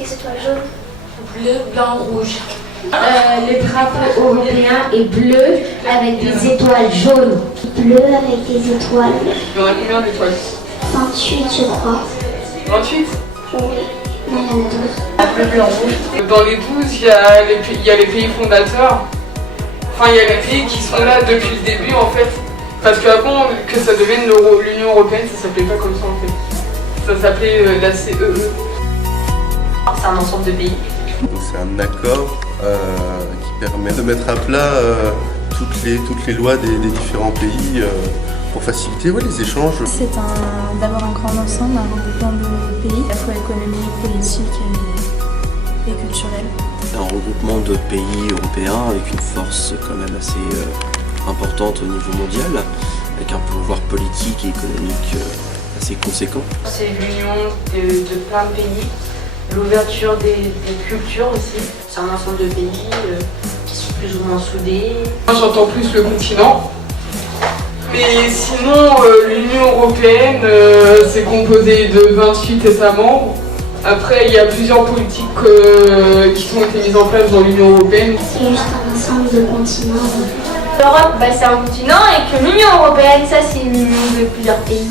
des étoiles jaunes. Bleu, blanc, rouge. Le drapeau européen est bleu avec des étoiles jaunes. Bleu avec des étoiles. Il y en a combien d'étoiles? 28, je crois. 28? Oui. Non, il y en a 12. Bleu, blanc, rouge. Dans les 12, il y a les pays fondateurs. Enfin, il y a les pays qui sont là depuis le début en fait. Parce qu'avant que ça devienne l'Union Européenne, ça s'appelait pas comme ça en fait. Ça s'appelait la CEE. C'est un ensemble de pays. C'est un accord qui permet de mettre à plat toutes les lois des différents pays pour faciliter les échanges. C'est d'abord un grand ensemble, un regroupement de pays, à la fois économique, politique et culturel. Un regroupement de pays européens avec une force quand même assez importante au niveau mondial, avec un pouvoir politique et économique assez conséquent. C'est l'union de plein de pays, l'ouverture des cultures aussi. C'est un ensemble de pays qui sont plus ou moins soudés. Moi j'entends plus le continent. Mais sinon, l'Union Européenne, c'est composé de 28 États membres. Après, il y a plusieurs politiques qui ont été mises en place dans l'Union Européenne. C'est juste un ensemble de continents. L'Europe, c'est un continent et que l'Union européenne, ça c'est une union de plusieurs pays.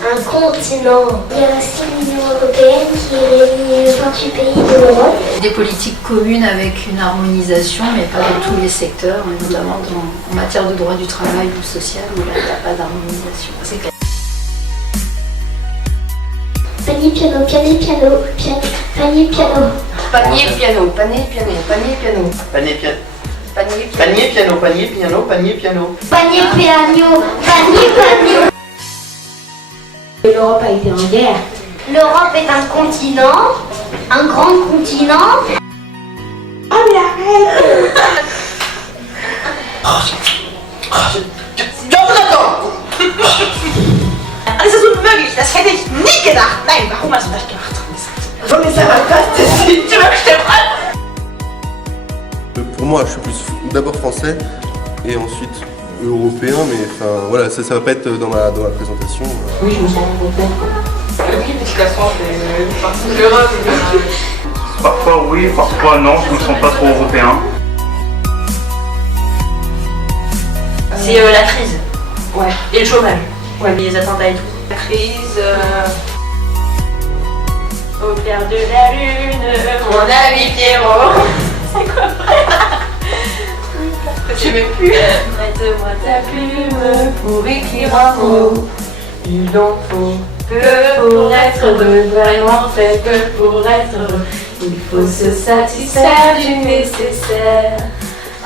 Un continent. Il y a aussi l'Union Européenne qui réunit les 28 pays de l'Europe. Des politiques communes avec une harmonisation, mais pas dans tous les secteurs, notamment en matière de droit du travail ou social, où là, il n'y a pas d'harmonisation. C'est clair. Panier, piano, piano, piano, panier, piano. Panier, piano, panier, piano, panier, piano. Panier, piano. Panier, piano. Panier, piano, panier, piano, panier, piano. Panier, piano, panier, piano. L'Europe a été en guerre. L'Europe est un continent, un grand continent. Oh mais arrête! Das ist unmöglich, das hätte ich nie gedacht. Nein, warum hast du das gemacht? Oh mais ça va pas, Tu veux que je te prenne? Pour moi, je suis plus d'abord français et ensuite européen, mais enfin voilà, ça va pas être dans ma présentation. Oui, je me sens européenne. Le prix de classement, c'est parce que l'Europe. Parfois oui, parfois non, je me sens pas trop européen. C'est la crise. Ouais. Et le chômage. Ouais, les attentats et tout. La crise. Au clair de la lune, mon ami Pierrot. C'est quoi? Je sais même plus. Prête-moi ta plume pour écrire un mot. Il en faut peu pour être heureux, vraiment très peu pour être heureux. Il faut se satisfaire du nécessaire.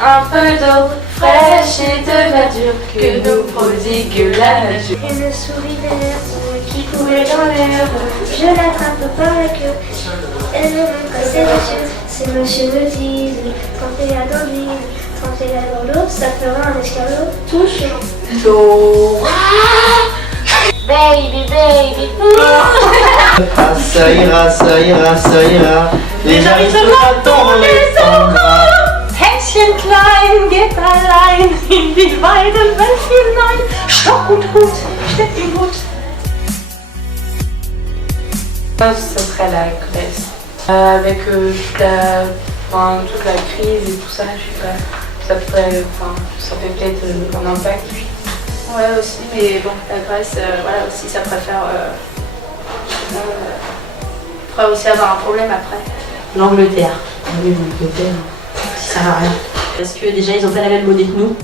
Un peu d'eau fraîche et de nature que nous prodigue la nature. Une souris d'énerve qui courait dans l'air. Je l'attrape par la queue. Elle me montre ses yeux. Ces monsieur me disent, trempez-la dans l'huile, trempez-la dans l'eau, ça fera un escargot tout chaud. Baby, baby, Ah, ça ira, ça ira, ça ira. Les arrivera dans les bras. Häschen klein geht allein in die Weidenwelt hinein. Stock und Hut, steck den Hut. Ce serait la Grèce. Avec toute la crise et tout ça, je sais pas. Ça fait peut-être un impact. Ouais aussi, mais bon, la Grèce, voilà aussi, ça préfère pourrait aussi avoir un problème après. L'Angleterre. Oui, l'Angleterre, ça sert à rien. Parce que déjà, ils ont pas la même monnaie que nous.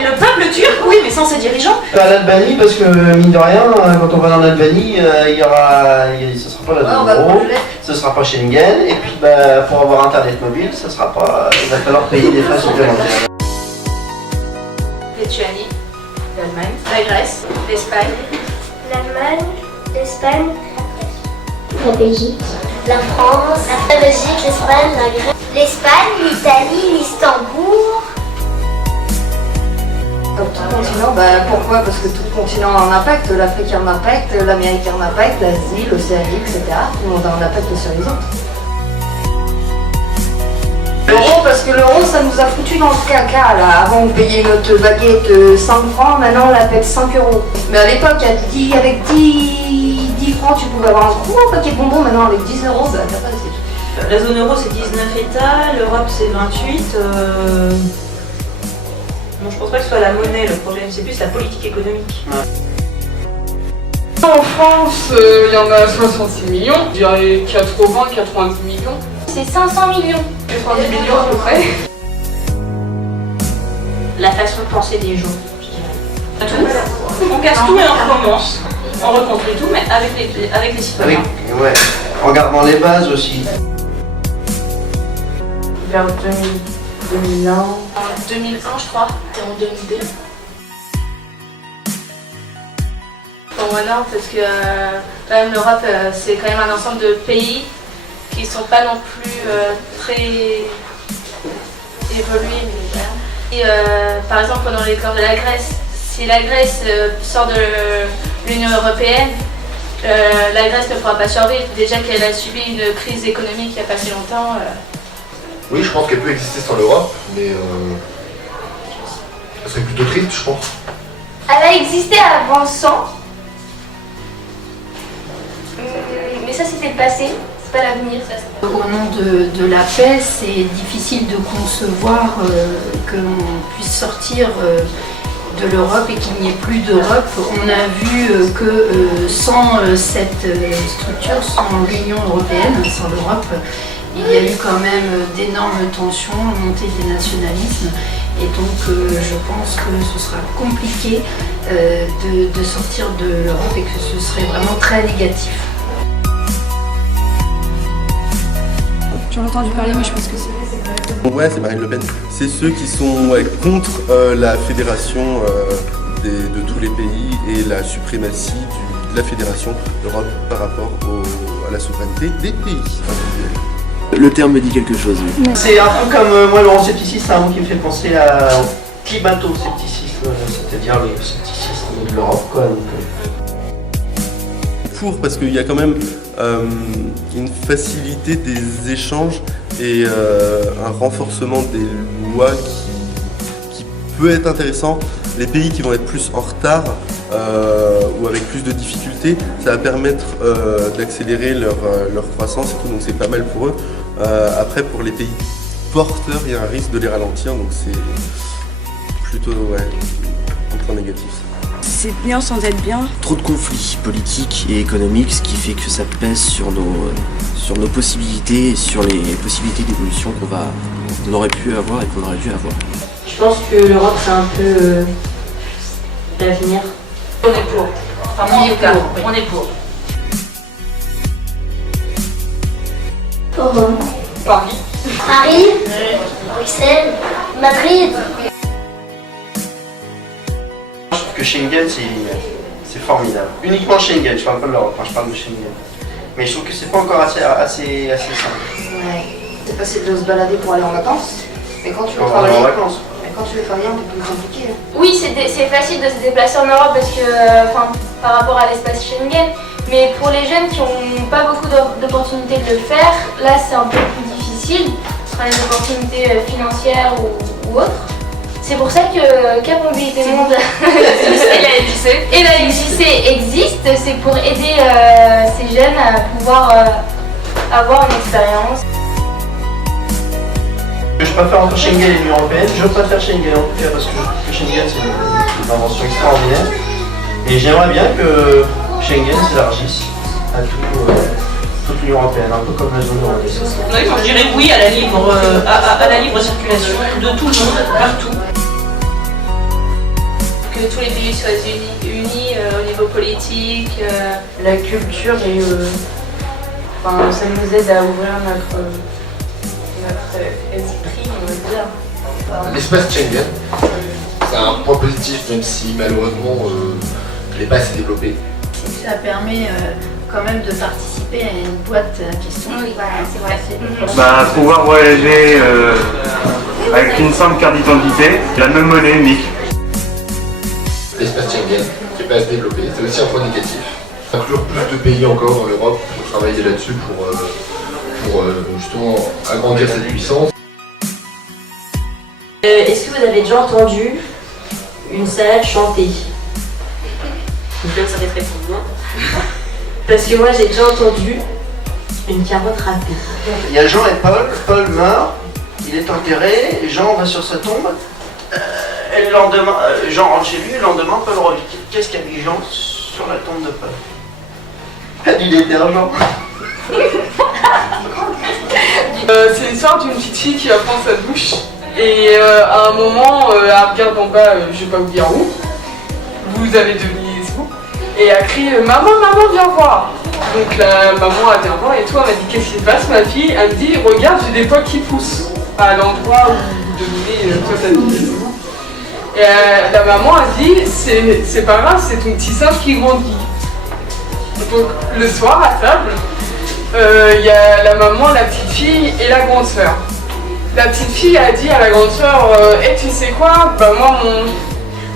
Le peuple turc, oui, mais sans ses dirigeants. Pas l'Albanie parce que mine de rien, quand on va en Albanie, ce sera pas la zone euro, ce sera pas Schengen, et puis pour avoir internet mobile, ce sera pas, il va falloir payer des frais supplémentaires. Lituanie, l'Allemagne, la Grèce, l'Espagne, l'Allemagne, l'Espagne, la Belgique, la France, la Belgique, l'Espagne, la Grèce, l'Espagne, l'Italie, l'Istanbul. Comme tout continent, pourquoi? Parce que tout continent a un impact, l'Afrique a un impact, l'Amérique a un impact, l'Asie, l'Océanie, etc. Tout le monde a un impact sur les autres. L'euro, parce que l'euro, ça nous a foutu dans le caca là. Avant, on payait notre baguette 5 francs, maintenant on la paie 5 euros. Mais à l'époque, avec 10 francs, tu pouvais avoir un gros paquet de bonbons. Maintenant, avec 10 €, bah, t'as pas, c'est tout. La zone euro, c'est 19 États, l'Europe, c'est 28. Non, je pense pas que ce soit la monnaie le problème, c'est plus la politique économique. En France, il y en a 66 millions, je dirais 80-90 millions. C'est 500 millions. 90 millions à peu près. La façon de penser des gens, je dirais. On casse tout et on recommence. On reconstruit tout, mais avec les citoyens. Ouais, en gardant les bases aussi. Vers 2001. En 2001, je crois, et en 2002. Pour moi, non, parce que quand même l'Europe, c'est quand même un ensemble de pays qui sont pas non plus très évolués. Mais voilà. Et par exemple, pendant l'accord de la Grèce, si la Grèce sort de l'Union européenne, la Grèce ne pourra pas survivre. Déjà qu'elle a subi une crise économique il n'y a pas si longtemps. Oui, je pense qu'elle peut exister sans l'Europe, mais ça serait plutôt triste, je pense. Elle a existé avant 100. Mais ça, c'était le passé, c'est pas l'avenir. Au nom de la paix, c'est difficile de concevoir que l'on puisse sortir de l'Europe et qu'il n'y ait plus d'Europe. On a vu que sans cette structure, sans l'Union européenne, sans l'Europe, il y a eu quand même d'énormes tensions, montée des nationalismes. Et donc je pense que ce sera compliqué de sortir de l'Europe et que ce serait vraiment très négatif. J'en ai entendu parler, mais je pense que c'est... Ouais, c'est Marine Le Pen. C'est ceux qui sont contre la fédération de tous les pays et la suprématie de la fédération d'Europe par rapport à la souveraineté des pays individuels. Le terme me dit quelque chose, oui. C'est un peu comme moi, l'euroscepticisme, c'est un mot qui me fait penser au climato-scepticisme, c'est-à-dire le scepticisme de l'Europe, quoi. Pour, parce qu'il y a quand même une facilité des échanges et un renforcement des lois qui peut être intéressant. Les pays qui vont être plus en retard ou avec plus de difficultés, ça va permettre d'accélérer leur croissance et tout, donc c'est pas mal pour eux. Après, pour les pays porteurs, il y a un risque de les ralentir, donc c'est plutôt un point négatif. C'est bien sans être bien. Trop de conflits politiques et économiques, ce qui fait que ça pèse sur nos possibilités et sur les possibilités d'évolution qu'on aurait pu avoir et qu'on aurait dû avoir. Je pense que l'Europe, c'est un peu l'avenir. On est pour. Enfin, moi, en tout cas, on est pour. Rome. Paris. Paris. Bruxelles. Madrid. Je trouve que Schengen, c'est formidable. Uniquement Schengen, je parle pas de l'Europe, je parle de Schengen. Mais je trouve que c'est pas encore assez simple. Ouais. C'est facile de se balader pour aller en vacances, mais quand tu veux Quand on travailler, va en vacances. quand tu veux travailler, c'est plus compliqué. Oui, c'est facile de se déplacer en Europe parce que, par rapport à l'espace Schengen, mais pour les jeunes qui n'ont pas beaucoup d'opportunités de le faire, là c'est un peu plus difficile, les opportunités financières ou autres. C'est pour ça que Cap Mobilité Monde et la LJC existent, c'est pour aider ces jeunes à pouvoir avoir une expérience. Je préfère encore Schengen et l'Union Européenne. Je préfère Schengen en tout cas parce que je trouve que Schengen c'est une invention extraordinaire. Et j'aimerais bien que Schengen s'élargisse à toute l'Union Européenne, un peu comme la zone euro. Oui, moi je dirais oui à la libre circulation de tout le monde, partout. Que tous les pays soient unis au niveau politique. La culture et ça nous aide à ouvrir notre esprit, on va dire. L'espace Schengen, c'est un point positif, même si malheureusement il n'est pas assez développé. Ça permet quand même de participer à une boîte à questions. Oui, voilà, c'est vrai. Bah, pouvoir voyager avec une simple carte d'identité, la même monnaie unique. L'espace Schengen, qui n'est pas assez développé, c'est aussi un point négatif. Inclure plus de pays encore dans l'Europe pour travailler là-dessus pour justement agrandir cette puissance. Est-ce que vous avez déjà entendu une salade chanter? Je veux que ça fait très fort, non? Parce que moi j'ai déjà entendu une carotte râpée. Il y a Jean et Paul, Paul meurt, il est enterré, Jean va sur sa tombe, et le lendemain, Jean rentre chez lui, le lendemain Paul revient. Qu'est-ce qu'a mis Jean sur la tombe de Paul? Elle a du détergent. C'est l'histoire d'une petite fille qui va prendre sa douche et à un moment, elle regarde en bas, je vais pas vous dire où, vous avez deviné où, et elle crie maman, maman, viens voir. Donc la maman elle vient voir et tout, elle m'a dit qu'est-ce qui se passe ma fille? Elle me dit regarde, j'ai des pois qui poussent à l'endroit où vous devinez toi t'as dit. Et la maman a dit c'est pas grave, c'est ton petit singe qui grandit. Donc le soir à table, il y a la maman, la petite fille et la grande sœur. La petite fille a dit à la grande sœur tu sais quoi, bah moi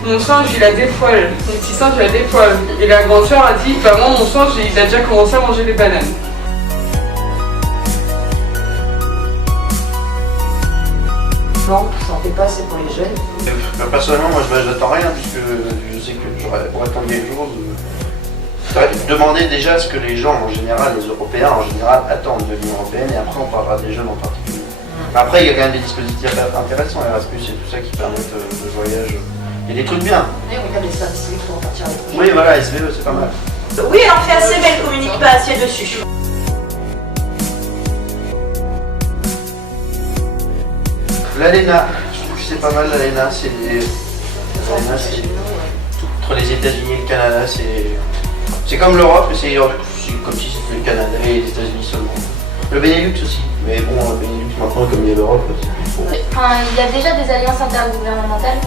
mon singe il a des poils, mon petit singe il a des poils. Et la grande sœur a dit bah moi mon singe il a déjà commencé à manger des bananes. Non, ça en fait pas assez pour les jeunes. Personnellement, moi j'attends rien puisque je sais que pour attendre des jours. Demander déjà ce que les gens en général, les Européens en général, attendent de l'Union Européenne et après on parlera des jeunes en particulier. Après il y a quand même des dispositifs intéressants, Erasmus et tout ça qui permettent de voyage. Il y a des trucs bien. Et on regarde les services civiques pour partir avec nous. Oui voilà, SVE c'est pas mal. Oui, elle en fait assez, mais elle communique pas assez dessus. L'ALENA, je trouve que c'est pas mal l'ALENA, c'est entre les États-Unis et le Canada, c'est comme l'Europe, mais c'est comme si c'était le Canada et les États-Unis seulement. Le Benelux aussi, mais bon, le Benelux maintenant comme il y a l'Europe, c'est plus trop. Enfin, il y a déjà des alliances intergouvernementales,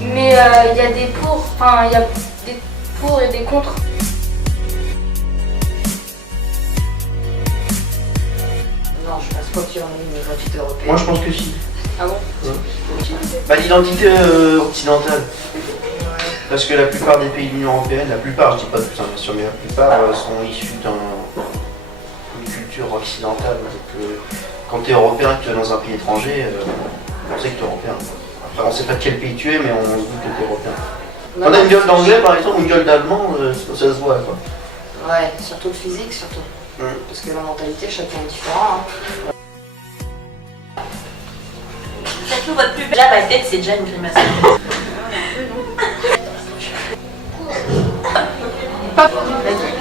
mais il y a des pour, enfin il y a des pour et des contre. Non, je pense pas qu'il y en ait une identité européenne. Moi je pense que si. Ah bon? Bah l'identité occidentale. Parce que la plupart des pays de l'Union Européenne, la plupart, je dis pas tous bien sûr, mais la plupart sont issus d'une culture occidentale. Donc, quand tu es européen, que tu es dans un pays étranger, on sait que tu es européen. Après, on sait pas de quel pays tu es, mais on se dit que tu es européen. Quand on a une gueule d'anglais, par exemple, une gueule d'allemand, ça se voit, quoi. Ouais, surtout le physique, surtout. Parce que la mentalité, chacun est différent. Hein. Faites-nous votre plus belle. Là, ma tête, c'est déjà une grimace. Vas-y.